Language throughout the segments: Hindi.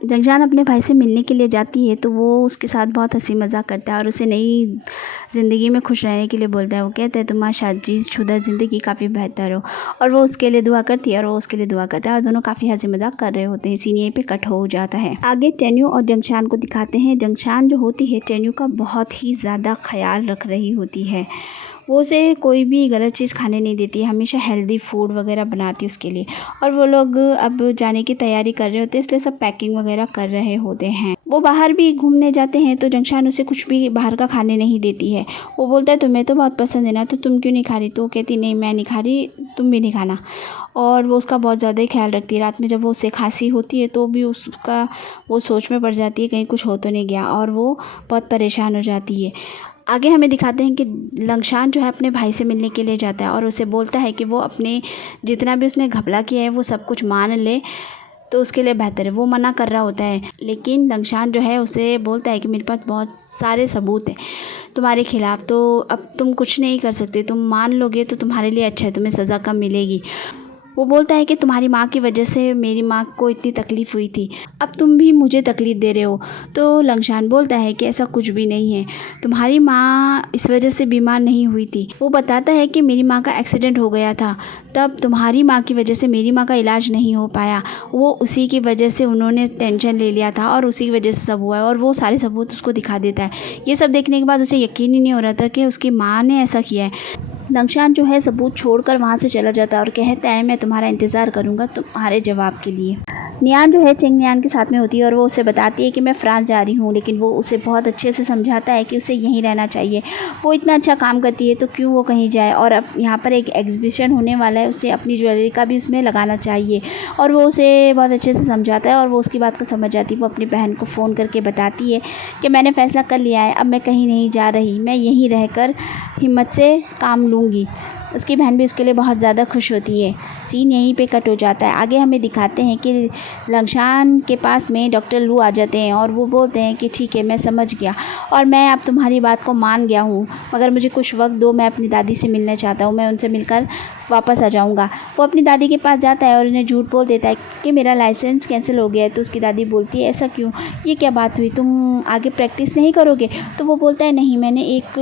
जंगशान अपने भाई से मिलने के लिए जाती है तो वो उसके साथ बहुत हंसी मजाक करता है और उसे नई ज़िंदगी में खुश रहने के लिए बोलता है। वो कहता है तुम्हारी शादीशुदा ज़िंदगी काफ़ी बेहतर हो, और वो उसके लिए दुआ करती है और वो उसके लिए दुआ करता है और दोनों काफ़ी हंसी मजाक कर रहे होते हैं। सीन यहीं पे कट हो जाता है। आगे टेन्यू और जंगशान को दिखाते हैं। जंगशान जो होती है टेन्यू का बहुत ही ज़्यादा ख्याल रख रही होती है। वो उसे कोई भी गलत चीज़ खाने नहीं देती है, हमेशा हेल्दी फूड वगैरह बनाती है उसके लिए। और वो लोग अब जाने की तैयारी कर रहे होते हैं, इसलिए सब पैकिंग वगैरह कर रहे होते हैं। वो बाहर भी घूमने जाते हैं तो जंगशान उसे कुछ भी बाहर का खाने नहीं देती है। वो बोलता है तुम्हें तो बहुत पसंद है ना, तो तुम क्यों नहीं खा रही? तो वो कहती नहीं मैं नहीं खा रही, तुम भी नहीं खाना। और वो उसका बहुत ज़्यादा ही ख्याल रखती है। रात में जब वो उसे खांसी होती है तो भी उसका वो सोच में पड़ जाती है कहीं कुछ हो तो नहीं गया, और वो बहुत परेशान हो जाती है। आगे हमें दिखाते हैं कि लंगशान जो है अपने भाई से मिलने के लिए जाता है और उसे बोलता है कि वो अपने जितना भी उसने घपला किया है वो सब कुछ मान ले तो उसके लिए बेहतर है। वो मना कर रहा होता है, लेकिन लंगशान जो है उसे बोलता है कि मेरे पास बहुत सारे सबूत हैं तुम्हारे खिलाफ़, तो अब तुम कुछ नहीं कर सकते, तुम मान लोगे तो तुम्हारे लिए अच्छा है, तुम्हें सज़ा कम मिलेगी। वो बोलता है कि तुम्हारी माँ की वजह से मेरी माँ को इतनी तकलीफ़ हुई थी, अब तुम भी मुझे तकलीफ़ दे रहे हो। तो लंगशान बोलता है कि ऐसा कुछ भी नहीं है, तुम्हारी माँ इस वजह से बीमार नहीं हुई थी। वो बताता है कि मेरी माँ का एक्सीडेंट हो गया था, तब तुम्हारी माँ की वजह से मेरी माँ का इलाज नहीं हो पाया। वो उसी की वजह से उन्होंने टेंशन ले लिया था और उसी की वजह से सब हुआ है, और वो सारे सबूत उसको दिखा देता है। ये सब देखने के बाद उसे यकीन ही नहीं हो रहा था कि उसकी माँ ने ऐसा किया है। लंगशान जो है सबूत छोड़कर वहाँ से चला जाता है और कहता है मैं तुम्हारा इंतज़ार करूँगा तुम्हारे जवाब के लिए। नियान जो है चेंग नियान के साथ में होती है और वो उसे बताती है कि मैं फ्रांस जा रही हूँ, लेकिन वो उसे बहुत अच्छे से समझाता है कि उसे यहीं रहना चाहिए। वो इतना अच्छा काम करती है तो क्यों वो कहीं जाए, और अब यहाँ पर एक एग्जीबिशन होने वाला है, उसे अपनी ज्वेलरी का भी उसमें लगाना चाहिए। और वो उसे बहुत अच्छे से समझाता है और वो उसकी बात को समझ जाती है। वो अपनी बहन को फ़ोन करके बताती है कि मैंने फ़ैसला कर लिया है, अब मैं कहीं नहीं जा रही, मैं यहीं रहकर हिम्मत से काम लूँगी। उसकी बहन भी उसके लिए बहुत ज़्यादा खुश होती है। सीन यहीं पे कट हो जाता है। आगे हमें दिखाते हैं कि लंगशान के पास में डॉक्टर लू आ जाते हैं और वो बोलते हैं कि ठीक है मैं समझ गया और मैं अब तुम्हारी बात को मान गया हूँ, मगर मुझे कुछ वक्त दो, मैं अपनी दादी से मिलना चाहता हूँ, मैं उनसे मिलकर वापस आ जाऊँगा। वो अपनी दादी के पास जाता है और उन्हें झूठ बोल देता है कि मेरा लाइसेंस कैंसिल हो गया है। तो उसकी दादी बोलती है ऐसा क्यों, ये क्या बात हुई, तुम आगे प्रैक्टिस नहीं करोगे? तो वो बोलता है नहीं, मैंने एक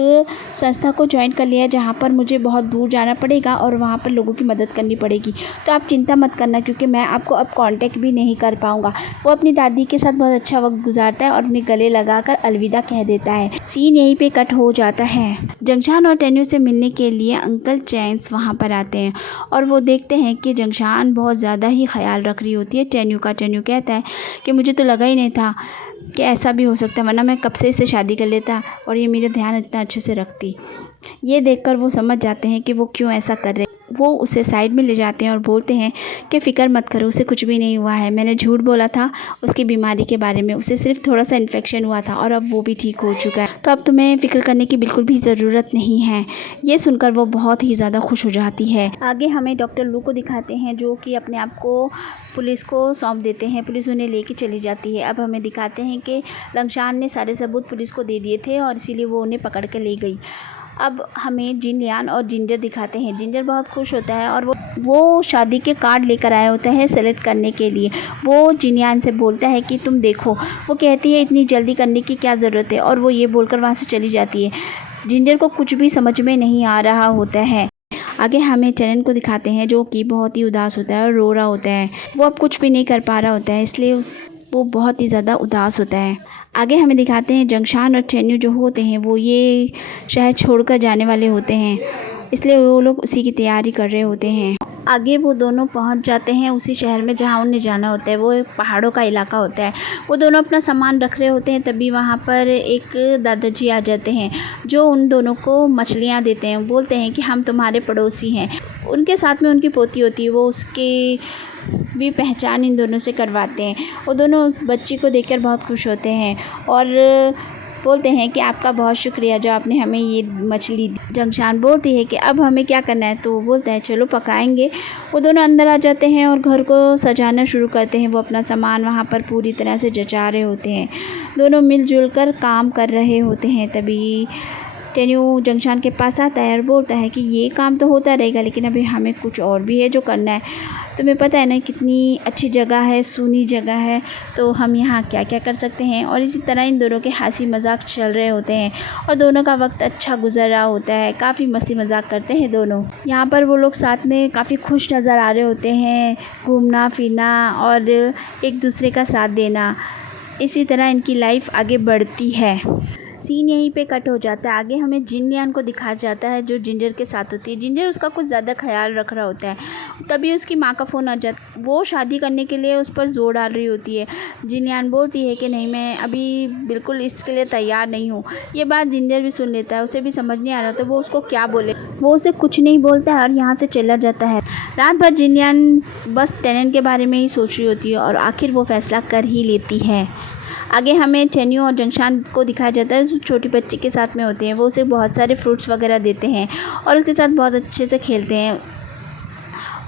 संस्था को ज्वाइन कर लिया है जहाँ पर मुझे बहुत दूर जाना पड़ेगा और वहाँ पर लोगों की मदद करनी पड़ेगी, तो आप चिंता मत करना क्योंकि मैं आपको अब कांटेक्ट भी नहीं कर पाऊँगा। वो अपनी दादी के साथ बहुत अच्छा वक्त गुजारता है और उन्हें गले लगाकर अलविदा कह देता है। सीन यहीं पे कट हो जाता है। जंगशान और टेन्यू से मिलने के लिए अंकल चैंस वहाँ पर आते हैं और वो देखते हैं कि जंगशान बहुत ज़्यादा ही ख्याल रख रही होती है टेन्यू का। टेन्यू कहता है कि मुझे तो लगा ही नहीं था कि ऐसा भी हो सकता है, वरना मैं कब से इससे शादी कर लेता और ये मेरा ध्यान इतना अच्छे से रखती। ये देखकर वो समझ जाते हैं कि वो क्यों ऐसा कर रहे हैं। वो उसे साइड में ले जाते हैं और बोलते हैं कि फ़िक्र मत करो, उसे कुछ भी नहीं हुआ है, मैंने झूठ बोला था उसकी बीमारी के बारे में, उसे सिर्फ थोड़ा सा इन्फेक्शन हुआ था और अब वो भी ठीक हो चुका है, तो अब तुम्हें फ़िक्र करने की बिल्कुल भी ज़रूरत नहीं है। ये सुनकर वो बहुत ही ज़्यादा खुश हो जाती है। आगे हमें डॉक्टर लू को दिखाते हैं जो कि अपने आप को पुलिस को सौंप देते हैं। पुलिस उन्हें लेके चली जाती है। अब हमें दिखाते हैं कि लंगशान ने सारे सबूत पुलिस को दे दिए थे और इसीलिए वो उन्हें पकड़ के ले गई। अब हमें जिन लियान और जिंजर दिखाते हैं। जिंजर बहुत खुश होता है और वो शादी के कार्ड लेकर आया होता है सेलेक्ट करने के लिए। वो जिनयान से बोलता है कि तुम देखो। वो कहती है इतनी जल्दी करने की क्या ज़रूरत है, और वो ये बोलकर वहाँ से चली जाती है। जिंजर को कुछ भी समझ में नहीं आ रहा होता है। आगे हमें चरण को दिखाते हैं जो कि बहुत ही उदास होता है और रो रहा होता है। वो अब कुछ भी नहीं कर पा रहा होता है, इसलिए वो बहुत ही ज़्यादा उदास होता है। आगे हमें दिखाते हैं जंगशान और टेन्यू जो होते हैं वो ये शहर छोड़कर जाने वाले होते हैं, इसलिए वो लोग उसी की तैयारी कर रहे होते हैं। आगे वो दोनों पहुंच जाते हैं उसी शहर में जहां उन्हें जाना होता है। वो एक पहाड़ों का इलाका होता है। वो दोनों अपना सामान रख रहे होते हैं, तभी वहां पर एक दादाजी आ जाते हैं जो उन दोनों को मछलियां देते हैं। बोलते हैं कि हम तुम्हारे पड़ोसी हैं। उनके साथ में उनकी पोती होती है, वो उसकी भी पहचान इन दोनों से करवाते हैं। वो दोनों बच्ची को देखकर बहुत खुश होते हैं और बोलते हैं कि आपका बहुत शुक्रिया जो आपने हमें ये मछली दी। जंगशान बोलती है कि अब हमें क्या करना है, तो वो बोलता है चलो पकाएंगे। वो दोनों अंदर आ जाते हैं और घर को सजाना शुरू करते हैं। वो अपना सामान वहाँ पर पूरी तरह से जचा रहे होते हैं। दोनों मिलजुल कर काम कर रहे होते हैं। तभी टेन्यू जंगशान के पास आता है और बोलता है कि ये काम तो होता रहेगा, लेकिन अभी हमें कुछ और भी है जो करना है। तुम्हें पता है ना कितनी अच्छी जगह है, सूनी जगह है, तो हम यहाँ क्या क्या कर सकते हैं। और इसी तरह इन दोनों के हंसी मजाक चल रहे होते हैं और दोनों का वक्त अच्छा गुजर रहा होता है। काफ़ी मस्ती मजाक करते हैं दोनों। यहाँ पर वो लोग साथ में काफ़ी खुश नज़र आ रहे होते हैं, घूमना फिरना और एक दूसरे का साथ देना। इसी तरह इनकी लाइफ आगे बढ़ती है। सीन यहीं पे कट हो जाता है। आगे हमें जिन यान को दिखाया जाता है जो जिंजर के साथ होती है। जिंजर उसका कुछ ज़्यादा ख्याल रख रहा होता है, तभी उसकी माँ का फ़ोन आ जाता। वो शादी करने के लिए उस पर ज़ोर डाल रही होती है। जिन यान बोलती है कि नहीं, मैं अभी बिल्कुल इसके लिए तैयार नहीं हूँ। ये बात जिंजर भी सुन लेता है, उसे भी समझ नहीं आ रहा तो वो उसको क्या बोले। वो उसे कुछ नहीं बोलता है और यहाँ से चला जाता है। रात भर जिन यान बस टेनेंट के बारे में ही सोच रही होती है और आखिर वो फैसला कर ही लेती है। आगे हमें चेन्यू और जंगशान को दिखाया जाता है जो छोटी बच्ची के साथ में होते हैं। वो उसे बहुत सारे फ्रूट्स वगैरह देते हैं और उसके साथ बहुत अच्छे से खेलते हैं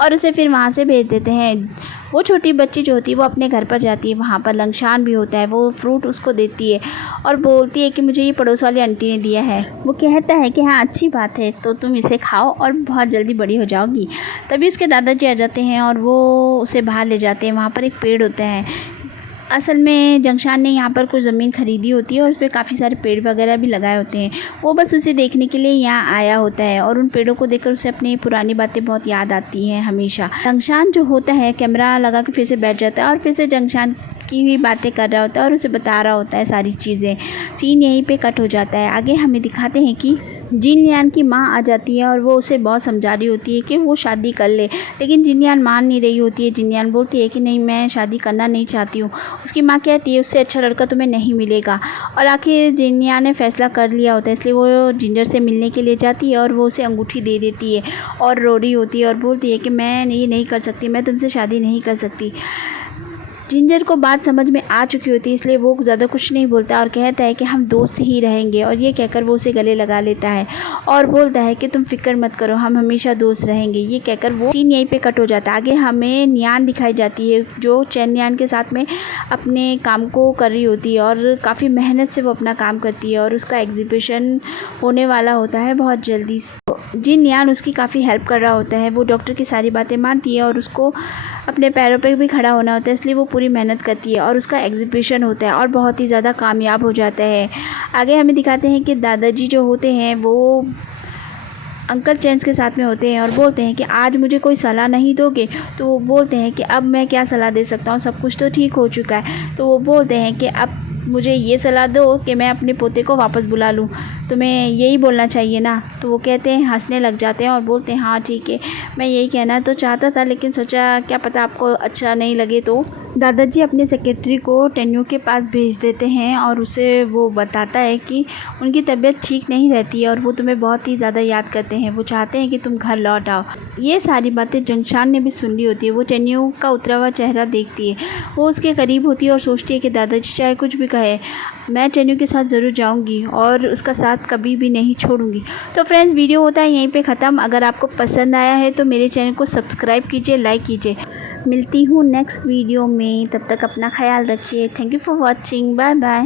और उसे फिर वहाँ से भेज देते हैं। वो छोटी बच्ची जो होती है वो अपने घर पर जाती है। वहाँ पर लंगशान भी होता है। वो फ्रूट उसको देती है और बोलती है कि मुझे ये पड़ोस वाली आंटी ने दिया है। वो कहता है कि हाँ अच्छी बात है, तो तुम इसे खाओ और बहुत जल्दी बड़ी हो जाओगी। तभी उसके दादाजी आ जाते हैं और वो उसे बाहर ले जाते हैं। वहाँ पर एक पेड़ होता है। असल में जंगशान ने यहाँ पर कुछ ज़मीन ख़रीदी होती है और उस पर काफ़ी सारे पेड़ वगैरह भी लगाए होते हैं। वो बस उसे देखने के लिए यहाँ आया होता है और उन पेड़ों को देखकर उसे अपनी पुरानी बातें बहुत याद आती हैं हमेशा। जंगशान जो होता है कैमरा लगा के फिर से बैठ जाता है और फिर से जंगशान की हुई बातें कर रहा होता है और उसे बता रहा होता है सारी चीज़ें। सीन यहीं पे कट हो जाता है। आगे हमें दिखाते हैं कि जिन यान की माँ आ जाती है और वो उसे बहुत समझा रही होती है कि वो शादी कर ले, लेकिन जिन यान मान नहीं रही होती है। जिन यान बोलती है कि नहीं, मैं शादी करना नहीं चाहती हूँ। उसकी माँ कहती है उससे अच्छा लड़का तुम्हें नहीं मिलेगा और आखिर जिन यान ने फैसला कर लिया होता है, इसलिए वो जिंजर से मिलने के लिए जाती है और वो उसे अंगूठी दे देती है और रो रही होती है और बोलती है कि मैं ये नहीं कर सकती, मैं तुमसे शादी नहीं कर सकती। जिंजर को बात समझ में आ चुकी होती है, इसलिए वो ज़्यादा कुछ नहीं बोलता और कहता है कि हम दोस्त ही रहेंगे। और ये कहकर वो उसे गले लगा लेता है और बोलता है कि तुम फिक्र मत करो, हम हमेशा दोस्त रहेंगे। ये कहकर वो सीन यहीं पे कट हो जाता है। आगे हमें नियान दिखाई जाती है जो चैन नियान के साथ में अपने काम को कर रही होती है और काफ़ी मेहनत से वो अपना काम करती है और उसका एग्जीबिशन होने वाला होता है बहुत जल्दी। जिन नियान उसकी काफ़ी हेल्प कर रहा होता है। वो डॉक्टर की सारी बातें मानती है और उसको अपने पैरों पे भी खड़ा होना होता है, इसलिए वो पूरी मेहनत करती है और उसका एग्जीबिशन होता है और बहुत ही ज़्यादा कामयाब हो जाता है। आगे हमें दिखाते हैं कि दादाजी जो होते हैं वो अंकल चेंज के साथ में होते हैं और बोलते हैं कि आज मुझे कोई सलाह नहीं दोगे। तो वो बोलते हैं कि अब मैं क्या सलाह दे सकता हूँ, सब कुछ तो ठीक हो चुका है। तो वो बोलते हैं कि अब मुझे ये सलाह दो कि मैं अपने पोते को वापस बुला लूँ, तुम्हें यही बोलना चाहिए ना। तो वो कहते हैं, हंसने लग जाते हैं और बोलते हैं हाँ ठीक है, मैं यही कहना तो चाहता था, लेकिन सोचा क्या पता आपको अच्छा नहीं लगे। तो दादाजी अपने सेक्रेटरी को टेन्यू के पास भेज देते हैं और उसे वो बताता है कि उनकी तबीयत ठीक नहीं रहती है और वो तुम्हें बहुत ही ज़्यादा याद करते हैं। वो चाहते हैं कि तुम घर लौट आओ। ये सारी बातें जंगशान ने भी सुन ली होती है। वो टेन्यू का उतरा हुआ चेहरा देखती है। वो उसके करीब होती है और सोचती है कि दादाजी चाहे कुछ भी कहे, मैं टेन्यू के साथ ज़रूर जाऊंगी और उसका साथ कभी भी नहीं छोड़ूंगी। तो फ्रेंड्स, वीडियो होता है यहीं पे ख़त्म। अगर आपको पसंद आया है तो मेरे चैनल को सब्सक्राइब कीजिए, लाइक कीजिए। मिलती हूँ नेक्स्ट वीडियो में, तब तक अपना ख्याल रखिए। Thank you for watching, bye bye.